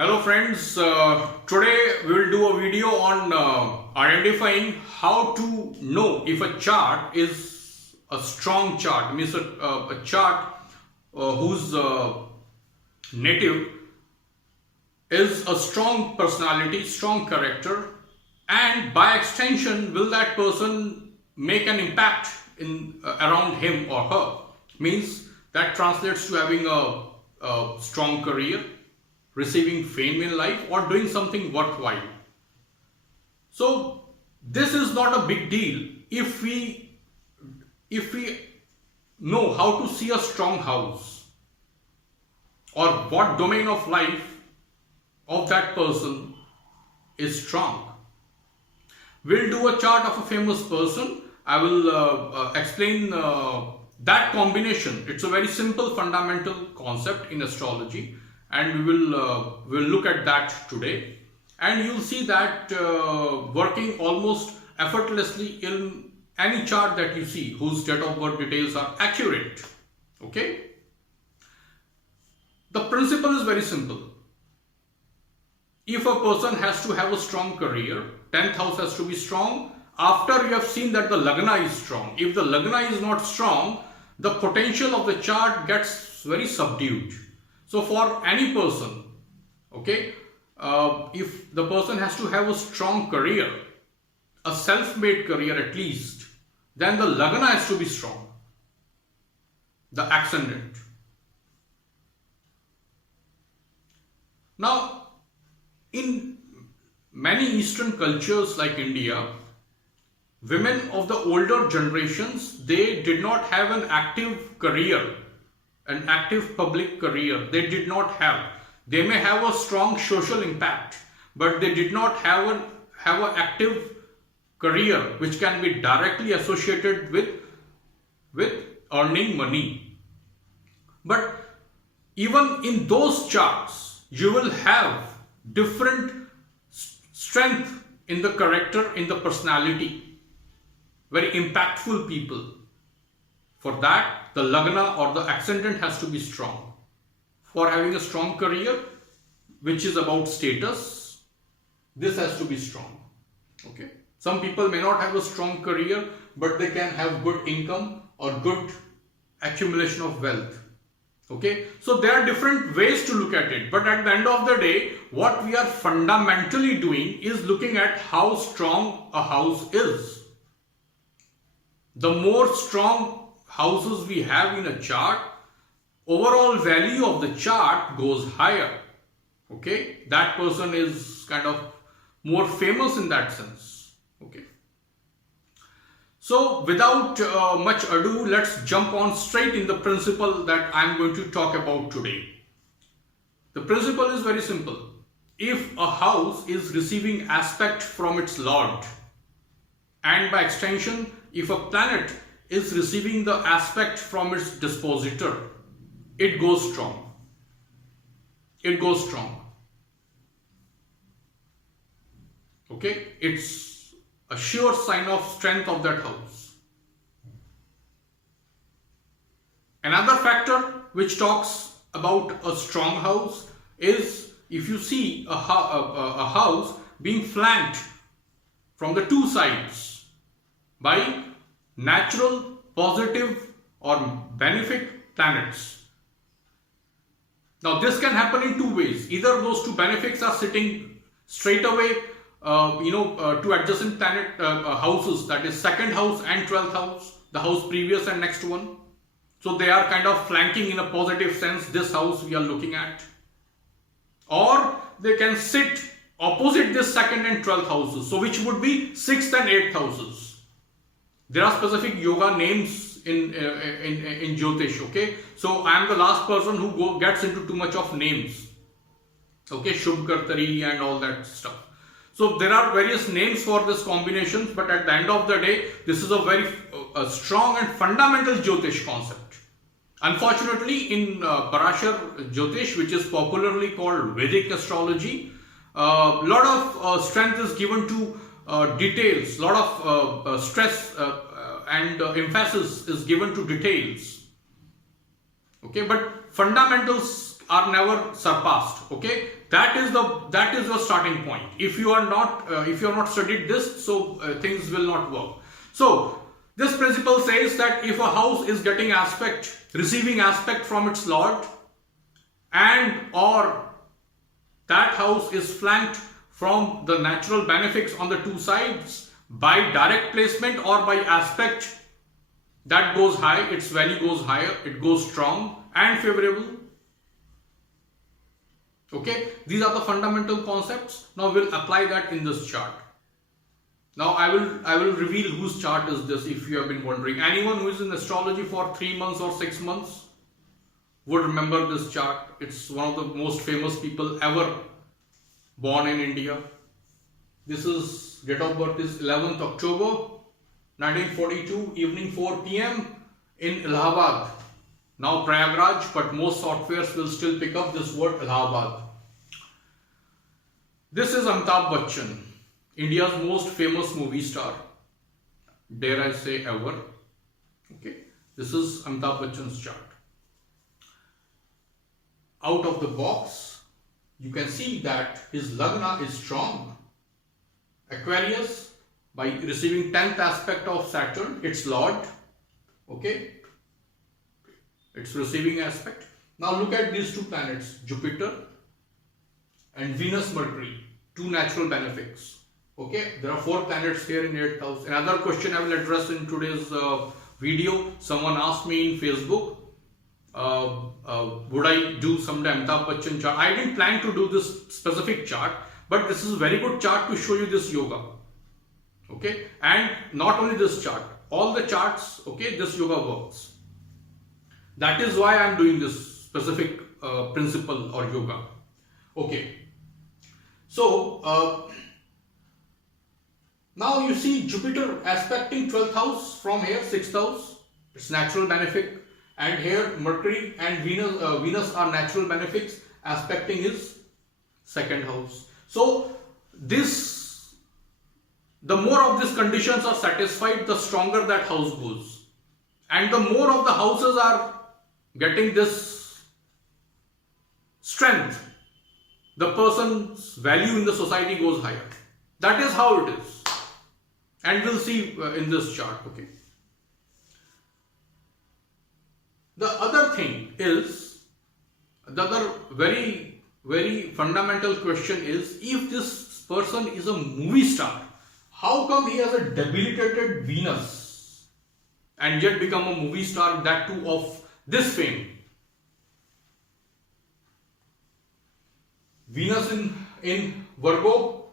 Hello friends, today we will do a video on identifying how to know if a chart is a strong chart, means a chart whose native is a strong personality, strong character, and by extension will that person make an impact in around him or her. Means that translates to having a strong career, receiving fame in life, or doing something worthwhile. So this is not a big deal if we know how to see a strong house or what domain of life of that person is strong. We'll do a chart of a famous person. I will explain that combination. It's a very simple fundamental concept in astrology, and we will look at that today, and you'll see that working almost effortlessly in any chart that you see whose date of birth details are accurate. Okay, the principle is very simple. If a person has to have a strong career, 10th house has to be strong. After you have seen that the lagna is strong, if the lagna is not strong, the potential of the chart gets very subdued. So for any person, okay, if the person has to have a strong career, a self-made career at least, then the lagna has to be strong, the ascendant. Now, in many Eastern cultures like India, women of the older generations, they did not have an active career, an active public career. They did not have. They may have a strong social impact, but they did not have an active career which can be directly associated with earning money. But even in those charts, you will have different strength in the character, in the personality, very impactful people. For that, the lagna or the ascendant has to be strong. For having a strong career, which is about status, this has to be strong. Okay. Some people may not have a strong career, but they can have good income or good accumulation of wealth. Okay. So there are different ways to look at it. But at the end of the day, what we are fundamentally doing is looking at how strong a house is. The more strong houses we have in a chart, overall value of the chart goes higher. Okay, that person is kind of more famous in that sense. Okay, so without much ado, let's jump on straight in the principle that I'm going to talk about today. The principle is very simple. If a house is receiving aspect from its lord, and by extension, if a planet is receiving the aspect from its dispositor, it goes strong. It goes strong. Okay, it's a sure sign of strength of that house. Another factor which talks about a strong house is if you see a house being flanked from the two sides by natural, positive or benefic planets. Now this can happen in two ways. Either those two benefics are sitting straight away to adjacent planet houses, that is second house and 12th house, the house previous and next one. So they are kind of flanking in a positive sense this house we are looking at. Or they can sit opposite this second and 12th houses, so which would be 6th and 8th houses. There are specific yoga names in Jyotish. Okay, so I am the last person who gets into too much of names. Okay, Shubh Kartari and all that stuff. So there are various names for this combinations, but at the end of the day, this is a very strong and fundamental Jyotish concept. Unfortunately, in Parashar Jyotish, which is popularly called Vedic astrology, a lot of strength is given to details, lot of stress and emphasis is given to details. Okay, but fundamentals are never surpassed. Okay, that is your starting point. If you are not studied this, so things will not work. So this principle says that if a house is getting receiving aspect from its lord, and or that house is flanked from the natural benefics on the two sides by direct placement or by aspect, that goes high, its value goes higher, it goes strong and favorable. Okay, these are the fundamental concepts. Now we'll apply that in this chart. Now I will reveal whose chart is this, if you have been wondering. Anyone who is in astrology for 3 months or 6 months would remember this chart. It's one of the most famous people ever born in India. This is date of birth is 11th October 1942, evening 4 p.m. in Allahabad. Now Prayagraj, but most softwares will still pick up this word Allahabad. This is Amitabh Bachchan, India's most famous movie star, dare I say ever. Okay, this is Amitabh Bachchan's chart. Out of the box, you can see that his Lagna is strong. Aquarius, by receiving 10th aspect of Saturn, its lord. Okay, it's receiving aspect. Now look at these two planets, Jupiter and Venus, Mercury, two natural benefics. Okay, there are 4 planets here in 8th house. Another question I will address in today's video. Someone asked me in Facebook, would I do someday Amitabh Bachchan chart? I didn't plan to do this specific chart, but this is a very good chart to show you this yoga. Okay, and not only this chart, all the charts, okay, this yoga works. That is why I am doing this specific principle or yoga. Okay, so now you see Jupiter aspecting 12th house from here, 6th house, it's natural benefic, and here Mercury and Venus are natural benefics aspecting his 2nd house. So the more of these conditions are satisfied, the stronger that house goes, and the more of the houses are getting this strength, the person's value in the society goes higher. That is how it is, and we'll see in this chart. Okay, the other thing is, the other very, very fundamental question is, if this person is a movie star, how come he has a debilitated Venus and yet become a movie star, that too of this fame? Venus in Virgo,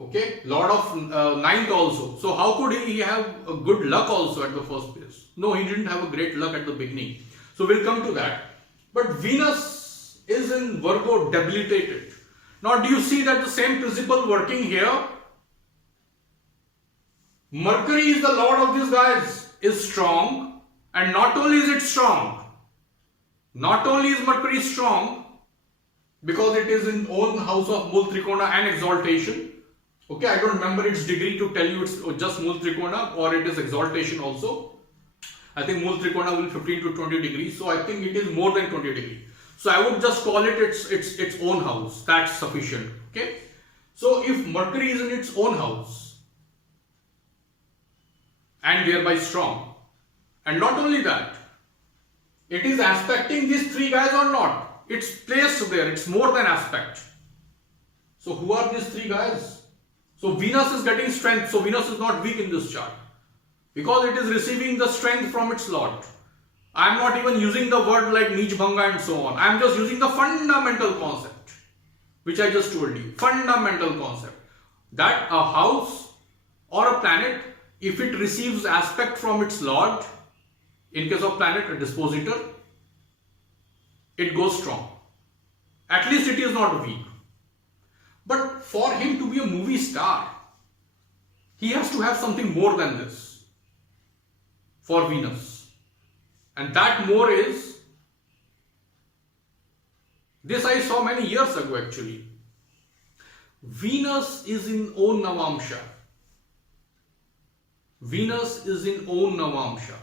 okay, Lord of 9th also. So how could he have a good luck also at the first place? No, he didn't have a great luck at the beginning. So we'll come to that. But Venus is in Virgo debilitated. Now do you see that the same principle working here? Mercury is the lord of these guys, is strong, and not only is it strong, not only is Mercury strong, because it is in own house of Mul Trikona and exaltation. Okay, I don't remember its degree to tell you it's just Mul Trikona or it is exaltation also. I think Mul Trikona will 15 to 20 degrees, so I think it is more than 20 degrees. So I would just call it its own house. That's sufficient. Okay, so if Mercury is in its own house and thereby strong, and not only that, it is aspecting these 3 guys or not. It's placed there, it's more than aspect. So who are these 3 guys? So Venus is getting strength, so Venus is not weak in this chart, because it is receiving the strength from its lord. I am not even using the word like Neej Bhanga and so on. I am just using the fundamental concept, which I just told you. Fundamental concept. That a house or a planet, if it receives aspect from its lord, in case of planet, a dispositor, it goes strong. At least it is not weak. But for him to be a movie star, he has to have something more than this for Venus. And that more is, this I saw many years ago actually. Venus is in own navamsha. Venus is in own navamsha.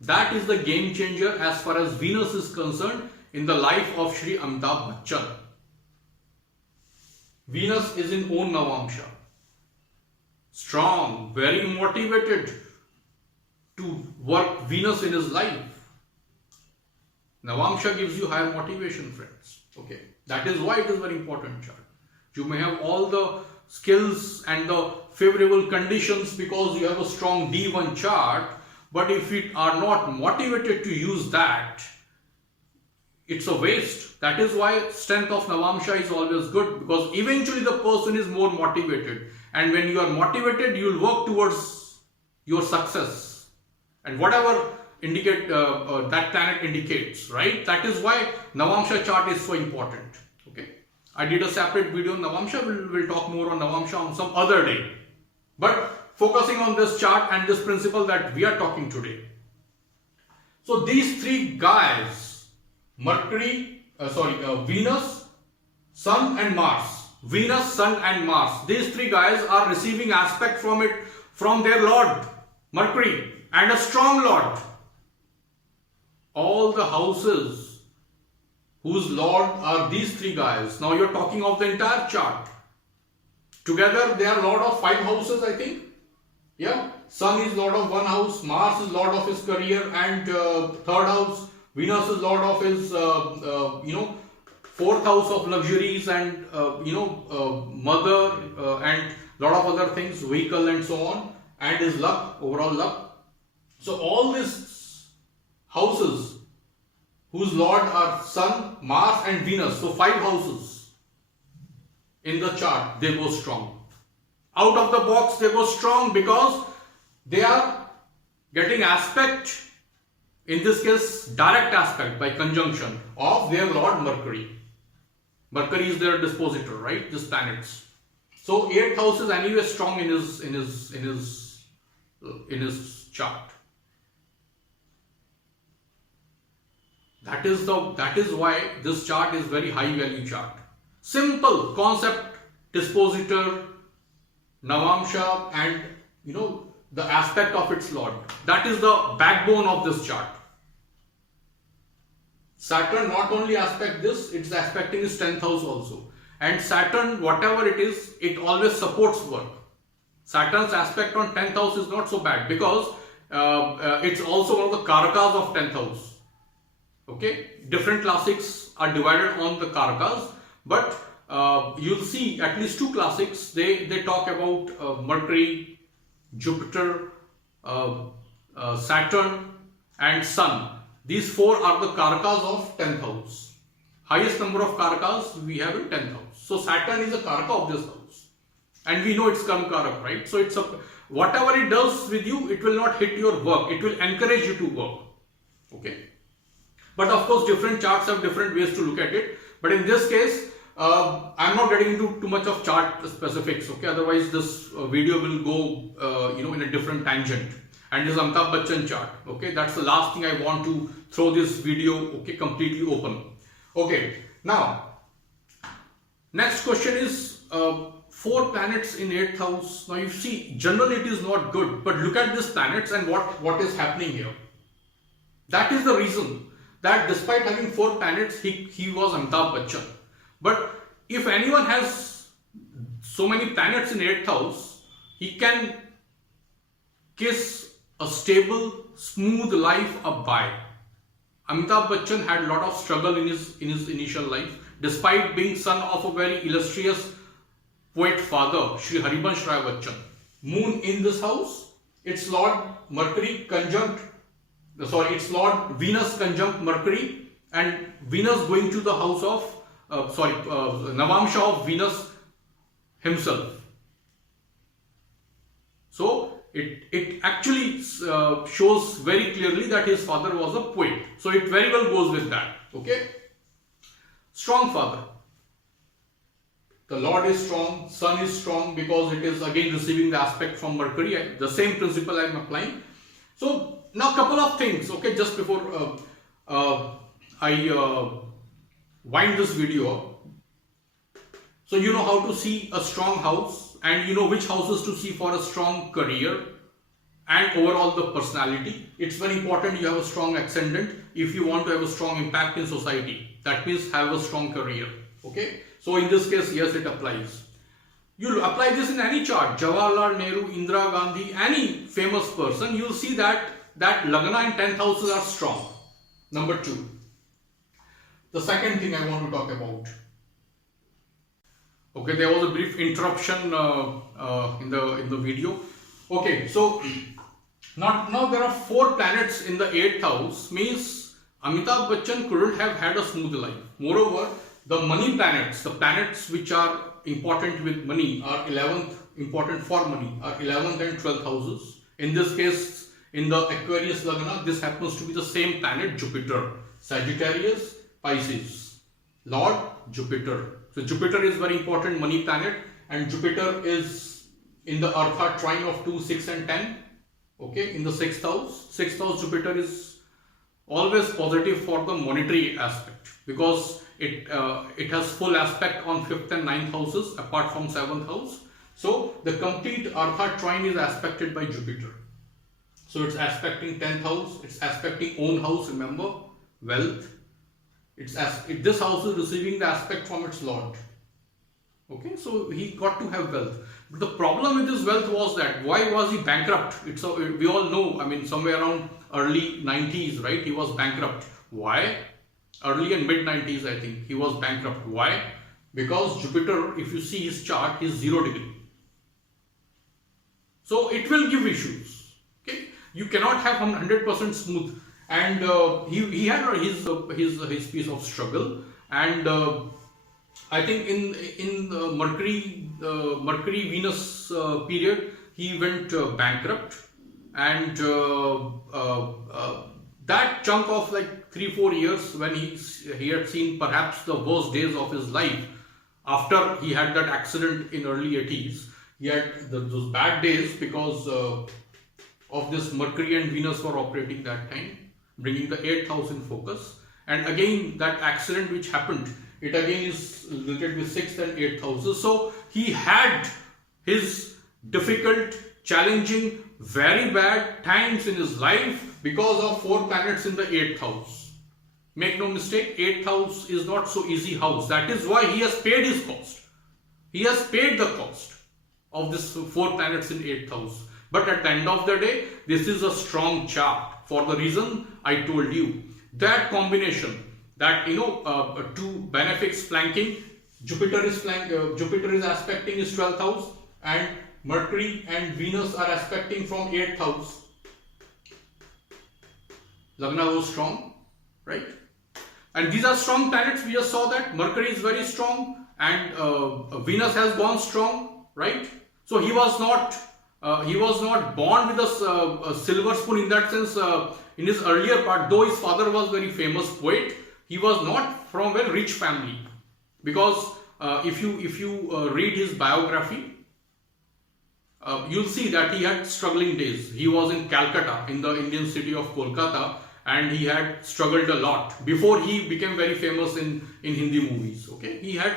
That is the game changer as far as Venus is concerned. in the life of Shri Amitabh Bachchan. Venus is in own navamsha. Strong, very motivated to work Venus in his life. Navamsha gives you higher motivation, friends. Okay, that is why it is very important chart. You may have all the skills and the favorable conditions because you have a strong D1 chart, but if you are not motivated to use that, it's a waste. That is why strength of navamsha is always good, because eventually the person is more motivated, and when you are motivated, you will work towards your success and whatever that planet indicates, right? That is why navamsha chart is so important. Okay, I did a separate video on navamsha. We'll talk more on navamsha on some other day, but focusing on this chart and this principle that we are talking today. So these three guys, Venus, Sun and Mars. Venus, Sun and Mars. These three guys are receiving aspect from their Lord, Mercury, and a strong Lord. All the houses whose Lord are these three guys. Now you're talking of the entire chart. Together they are Lord of 5 houses, I think. Yeah. Sun is Lord of 1 house, Mars is Lord of his career and 3rd house. Venus is Lord of his, 4th house of luxuries and, mother and lot of other things, vehicle and so on, and his luck, overall luck. So all these houses whose Lord are Sun, Mars and Venus, so 5 houses in the chart, they go strong. Out of the box, they go strong because they are getting aspect, in this case direct aspect by conjunction of their Lord Mercury. Mercury is their dispositor, right? These planets. So 8th house is anyway strong in his chart. That is why this chart is very high value chart. Simple concept, dispositor, navamsha, and the aspect of its Lord. That is the backbone of this chart. Saturn not only aspect this, it's aspecting his 10th house also. And Saturn, whatever it is, it always supports work. Saturn's aspect on 10th house is not so bad because it's also one of the karakas of 10th house. Okay, different classics are divided on the karakas, but you'll see at least 2 classics, they talk about Mercury, Jupiter, Saturn and Sun. These 4 are the karakas of 10th house. Highest number of karakas we have in 10th house. So Saturn is a karaka of this house. And we know it's karma karak, right? So it's whatever it does with you, it will not hit your work. It will encourage you to work. Okay. But of course, different charts have different ways to look at it. But in this case, I'm not getting into too much of chart specifics. Okay. Otherwise, this video will go, in a different tangent. And this Amitabh Bachchan chart. Okay. That's the last thing I want to throw this video, okay, completely open. Okay. Now, next question is 4 planets in 8th house. Now you see, generally it is not good, but look at these planets and what is happening here. That is the reason that despite having 4 planets, he was Amitabh Bachchan. But if anyone has so many planets in 8th house, he can kiss a stable, smooth life up by. Amitabh Bachchan had a lot of struggle in his initial life, despite being son of a very illustrious poet father, Shri Harivansh Rai Bachchan. Moon in this house, its Lord Mercury conjunct, its Lord Venus conjunct Mercury, and Venus going to the house of, Navamsha of Venus himself. So it actually shows very clearly that his father was a poet. So it very well goes with that. Okay. Strong father. The Lord is strong, Sun is strong because it is again receiving the aspect from Mercury. The same principle I am applying. So now couple of things. Okay, just before I wind this video up. So you know how to see a strong house, and you know which houses to see for a strong career and overall the personality. It's very important you have a strong ascendant if you want to have a strong impact in society. That means have a strong career. Okay, so in this case, yes, it applies. You apply this in any chart, Jawaharlal Nehru, Indira Gandhi, any famous person, you'll see that Lagna in 10th houses are strong. Number 2. The second thing I want to talk about. Okay, there was a brief interruption in the video. Okay, so now there are 4 planets in the 8th house, means Amitabh Bachchan couldn't have had a smooth life. Moreover, the money planets, the planets which are important with money are 11th, important for money, are 11th and 12th houses. In this case, in the Aquarius Lagna, this happens to be the same planet, Jupiter. Sagittarius, Pisces. Lord, Jupiter. So Jupiter is very important money planet, and Jupiter is in the Earth trine of 2, 6 and 10. Okay, in the 6th house. 6th house Jupiter is always positive for the monetary aspect, because it has full aspect on 5th and 9th houses apart from 7th house. So the complete Earth trine is aspected by Jupiter. So it's aspecting 10th house, it's aspecting own house, remember, wealth. This house is receiving the aspect from its lord. Okay, so he got to have wealth. But the problem with his wealth was that, why was he bankrupt? We all know, I mean, somewhere around early 90s, right? He was bankrupt. Why? Early and mid 90s, I think, he was bankrupt. Why? Because Jupiter, if you see his chart, is 0 degree. So it will give issues. Okay, you cannot have 100% smooth. And he had his piece of struggle, and I think in the Mercury Venus period he went bankrupt, and that chunk of like 3-4 years when he had seen perhaps the worst days of his life after he had that accident in early 80s. He had those bad days because of this Mercury and Venus were operating that time, bringing the 8th house in focus. And again, that accident which happened, it again is related with 6th and 8th houses. So he had his difficult, challenging, very bad times in his life because of 4 planets in the 8th house. Make no mistake, 8th house is not so easy house. That is why he has paid his cost. He has paid the cost of this 4 planets in 8th house. But at the end of the day, this is a strong chart for the reason I told you. That combination, that 2 benefics flanking, Jupiter is aspecting his 12th house, and Mercury and Venus are aspecting from 8th house. Lagna was strong, right? And these are strong planets. We just saw that Mercury is very strong, and Venus has gone strong, right? So he was not born with a silver spoon in that sense. In his earlier part, though his father was very famous poet, he was not from a rich family, because if you read his biography, you'll see that he had struggling days. He was in Calcutta, in the Indian city of Kolkata, and he had struggled a lot before he became very famous in Hindi movies. Okay, he had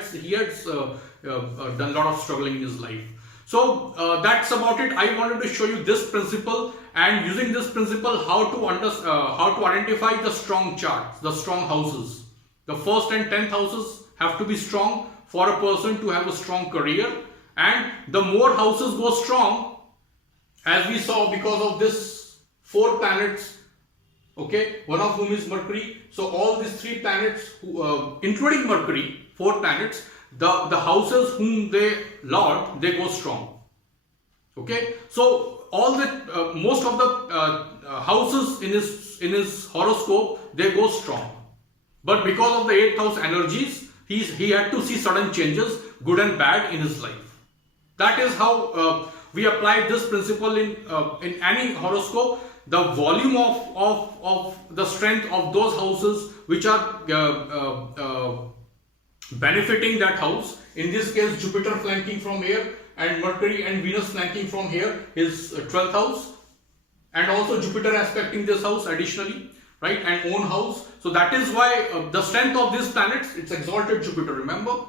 done a lot of struggling in his life. So that's about it. I wanted to show you this principle, and using this principle, how to identify the strong charts, the strong houses. The 1st and 10th houses have to be strong for a person to have a strong career, and the more houses go strong, as we saw, because of this 4 planets, okay, one of whom is Mercury. So all these 3 planets, including Mercury, 4 planets, the houses whom they lord, they go strong. Okay, so all the most of the houses in his horoscope, they go strong. But because of the 8th house energies, he had to see sudden changes, good and bad, in his life. That is how we apply this principle in any horoscope. The volume of the strength of those houses which are benefiting that house. In this case, Jupiter flanking from here, and Mercury and Venus flanking from here, his 12th house, and also Jupiter aspecting this house additionally, right, and own house. So that is why the strength of these planets, it's exalted Jupiter, remember.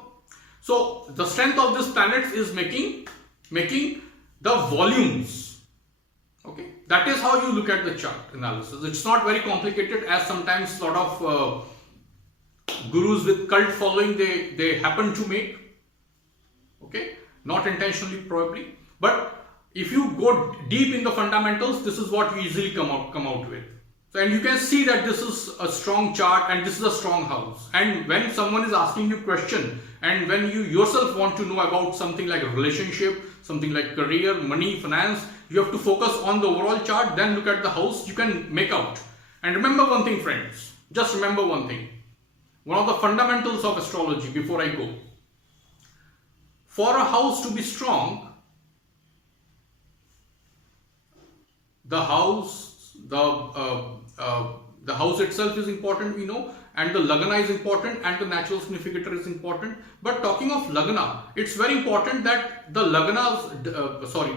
So the strength of this planet is making the volumes, okay. that is how you look at the chart analysis. It's not very complicated, as sometimes a lot of gurus with cult following they happen to make. Okay, not intentionally probably, but if you go deep in the fundamentals, this is what you easily come out with. So, and you can see that this is a strong chart and this is a strong house. And when someone is asking you question, and when you yourself want to know about something like a relationship, something like career, money, finance, you have to focus on the overall chart, then look at the house, you can make out. And remember one thing, friends, just remember one thing. One of the fundamentals of astrology, before I go, for a house to be strong, the house itself is important, we know, and the lagna is important, and the natural significator is important. But talking of lagna, it's very important that the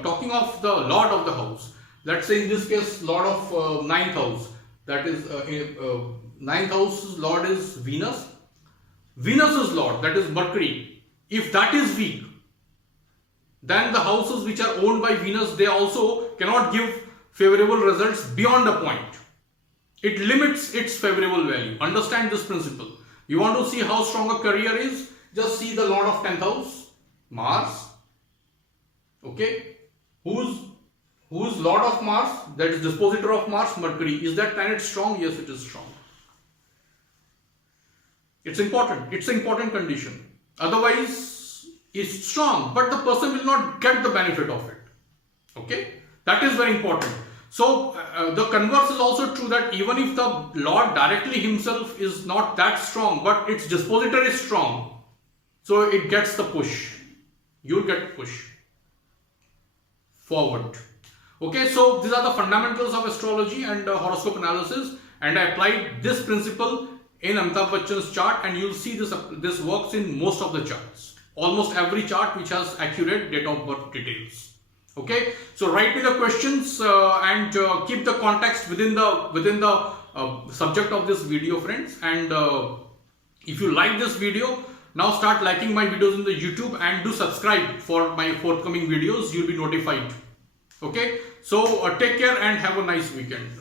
talking of the lord of the house, let's say in this case lord of ninth house, that is ninth house's lord is Venus. Venus's lord, that is Mercury, if that is weak, then the houses which are owned by Venus, they also cannot give favorable results beyond a point. It limits its favorable value. Understand this principle. You want to see how strong a career is? Just see the lord of 10th house, Mars. Okay, who's lord of Mars? That is dispositor of Mars, Mercury. Is that planet strong? Yes, it is strong. It's important. It's an important condition. Otherwise, it's strong, but the person will not get the benefit of it. Okay, that is very important. So the converse is also true, that even if the Lord directly himself is not that strong, but its dispositor is strong, so it gets the push. You'll get push forward. Okay, so these are the fundamentals of astrology and horoscope analysis, and I applied this principle in Amitabh Bachchan's chart, and you'll see this works in most of the charts. Almost every chart which has accurate date of birth details. Okay, so write me the questions and keep the context within the subject of this video, friends. And if you like this video, now start liking my videos in the YouTube and do subscribe for my forthcoming videos. You'll be notified. Okay, so take care and have a nice weekend.